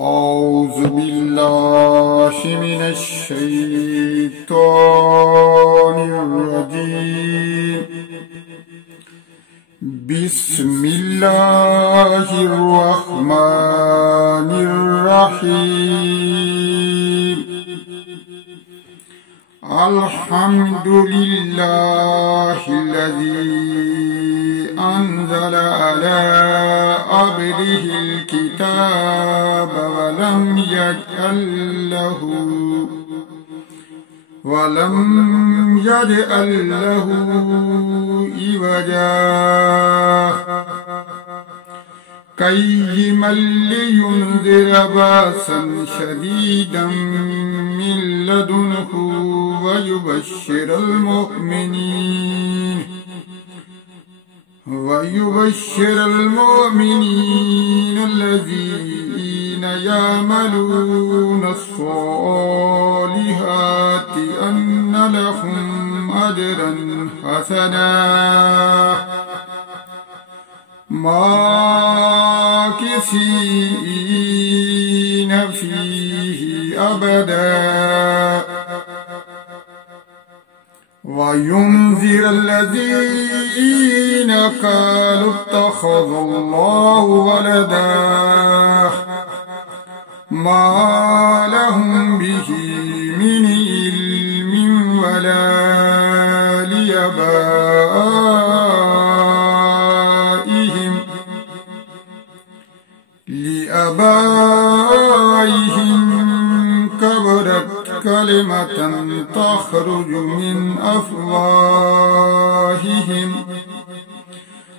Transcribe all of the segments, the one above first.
أعوذ بالله من الشيطان الرجيم. بسم الله الرحمن الرحيم. الحمد لله الذي أنزل على عبده الكتاب ولم يجعل له عوجا قيما لينذر بأسا شديدا من لدنه ويبشر المؤمنين الذين يعملون الصالحات أن لهم أجرا حسنا ماكثين فيه أبدا وينذر الذين قالوا اتخذ الله ولدا ما لهم به من علم ولا لآبائهم كبرت كلمة تخرج من أفواههم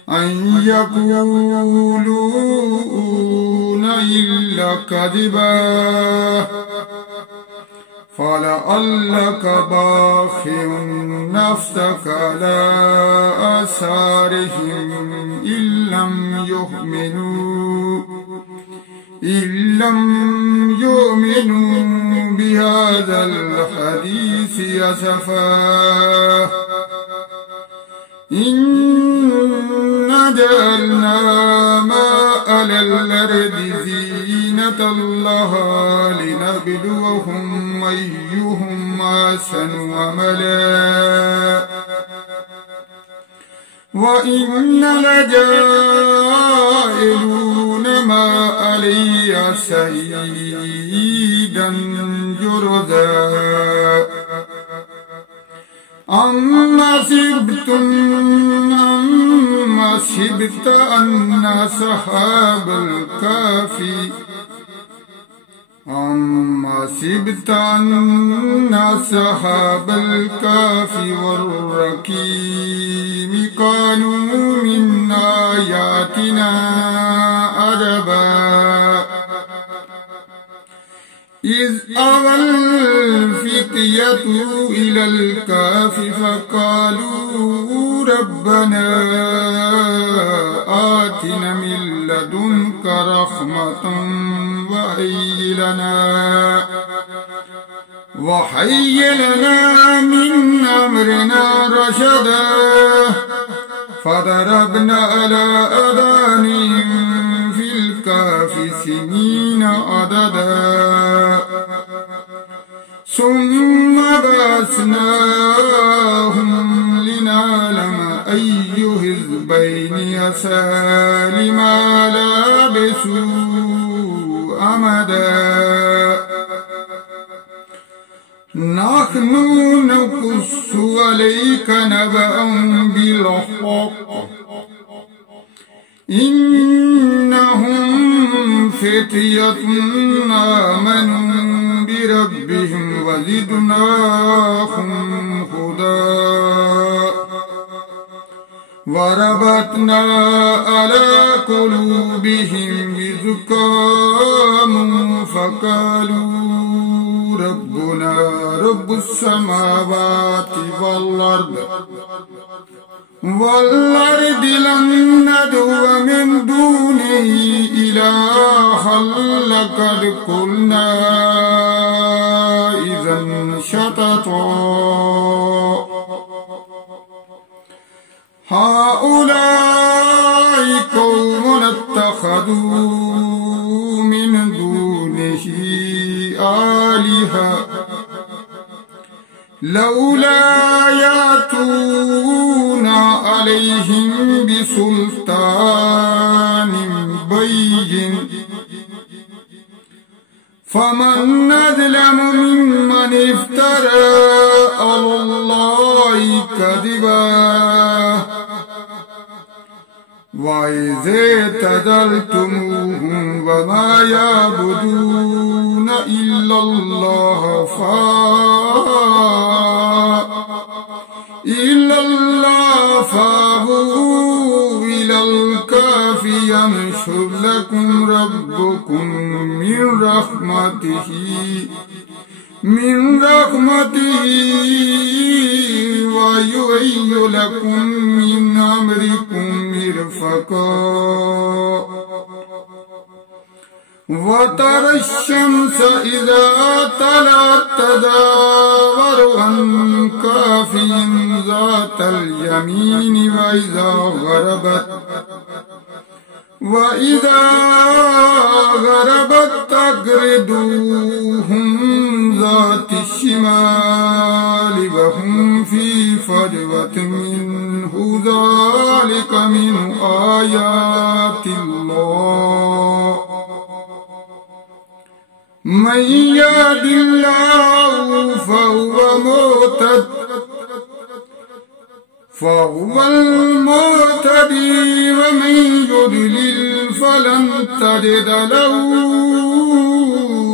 أن يقولون إلا كذبا فلعلك باخع نفسك على آثارهم إن لم يؤمنوا بهذا الحديث أسفا. إنا جعلنا ما على الأرض زينة لها لنبلوهم أيهم أحسن عملا وإنا لجاعلون ما عليها سعيدا جرذا. أما حسبت أن أصحاب الكهف والرقيم كانوا من آياتنا عجبا إذ أوى الفتية إلى الكهف فقالوا ربنا آتنا من لدنك رحمة وهيئ لنا من أمرنا رشدا. فضربنا على آذانهم في الكهف سنين عددا ثم بعثناهم لنعلم أي حزبين أحصى لما لبثوا أمدا. نحن نقص عليك نبأهم بالحق إنهم فتية آمنوا بربهم وزدناهم هدى وربطنا على قلوبهم إذ قاموا فقالوا ربنا رب السماوات والأرض لن ندعو من دونه إلها لقد قلنا إذا شططا. هؤلاء قوم اتخذوا من دون लौला यातूना अलैहिम बिसुल्तानिन बय्यिन फमन अज़लमु मिम्मन इफ्तरा अलल्लाहि कज़िबा वइज़ा तज़ल्तमूहुम वमा यअबुदूना इल्लल्लाह फावू इलल काफ़ि यंशुर लकुम रब्बुकुम मिन रहमतिही व युहय्यि लकुम मिन अम्रिकुम मिरफ़क़ा वतरा अश-शम्स इज़ा तलअत तज़ावरु अन काफ़िहिम ज़ातल यमीन वइज़ा गरबत तक़रिदुहुम ज़ातिश शिमाल वहुम फ़ी फ़जवतिन मिन्हु ज़ालिका मिन आयातिल्लाह मन यहदिल्लाहु फ़हुवल मुहतदी व मन युद्लिल फ़लन तजिद लहु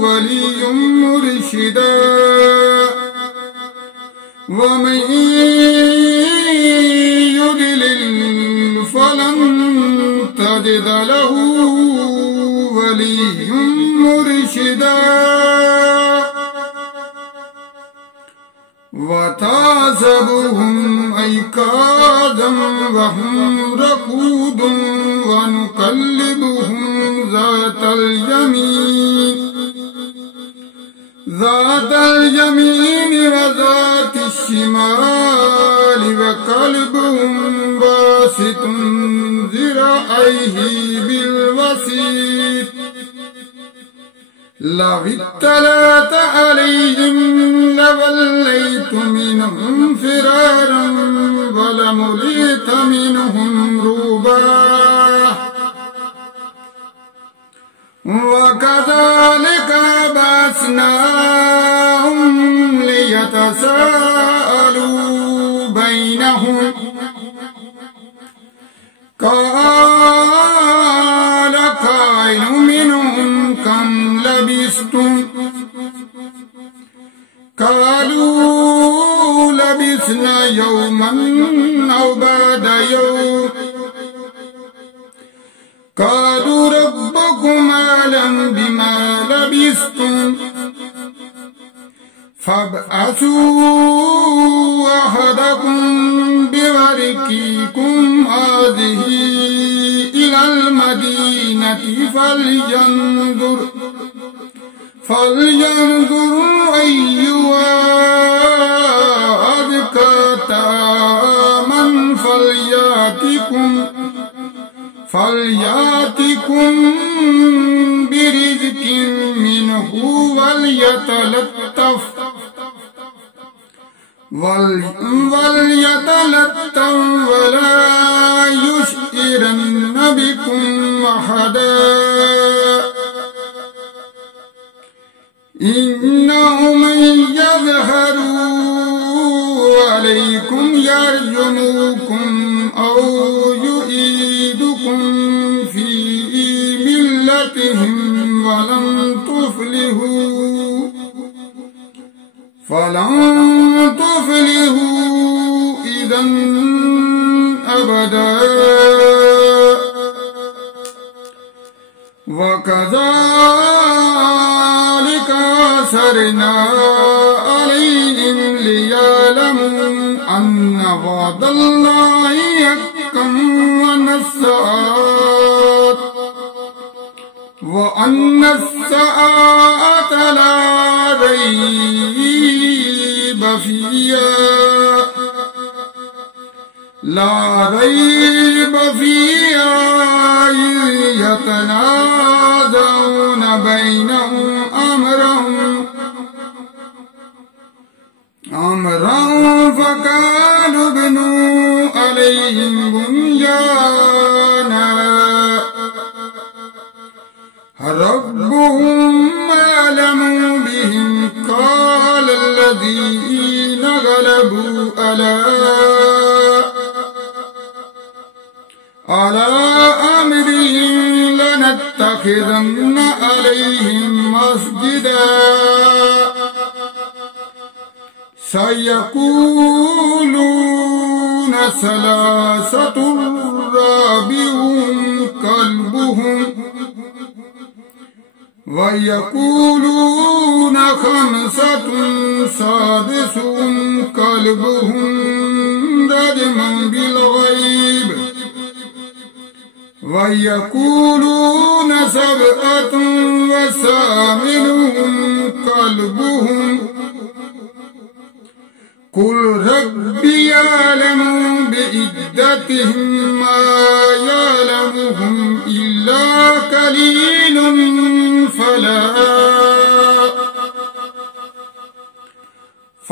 वलिय्यन मुरशिदा व मन युद्लिल फ़लन तजिद लहु वलिय्यन मुरशिदा वतहसबुहुम अयकाज़न वहुम रक़ूदुन वनुक़ल्लिबुहुम ज़ातल यमीन व ज़ातिश शिमाल वक़ल्बुहुम बासितुन ज़िराअैहि बिलवसीत लव इत्तलअत अलैहिम लवल्लैत मिनहुम फ़िरारन वलमुलित मिनहुम रुबा वकज़ालिका बअसनाहुम लियतसाअलू बैनहुम क़ाल क़ाइलुम मिनहुम कम लबिस्तुम क़ालू लबिस्ना यौमन औ बअद यौम क़ालू रब्बुकुम अअलम बिमा लबिस्तुम फबअसू अहदकुम बिवरक़िकुम हाज़िही इलल मदीनति फलयंजुर अय्युहा अज़का तामन फलयातिकुम बिरिज़्क़िन मिन्हु वलयतलत्तफ़ वला युश्इरन्न बिकुम अहदा इन्नहुम मन यज़हरू अलैकुम यरजुमुकुम औ युईदुकुम फी मिल्लतिहिम वलन तुफ़्लिहू इज़न अबदा वकज़ालिका असरना अलैहिम लियअलमू अन्ना वअदल्लाहि हक़्क़न वअन्न अस्साअत ला रैब फ़ीहा यतनाज़ऊन बैनहुम أمرا فقالوا ابنوا عليهم بنيانا ربهم أعلم بهم قال الذين غلبوا على أمرهم لنتخذن عليهم مسجدا سيقولون ثلاثة رابعهم كلبهم ويقولون خمسة سادسهم كلبهم رجما بالغيب ويقولون سبعة وثامنهم كلبهم قل ربي يعلم بعدتهم ما يعلمهم إلا قليل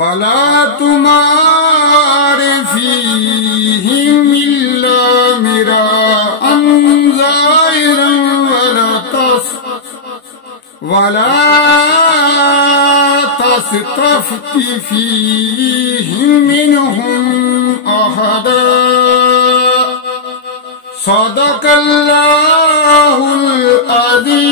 فلا تمار فيهم إلا مراء ظاهرا ولا تستفت فيهم منهم أحدا صدق الله العظيم.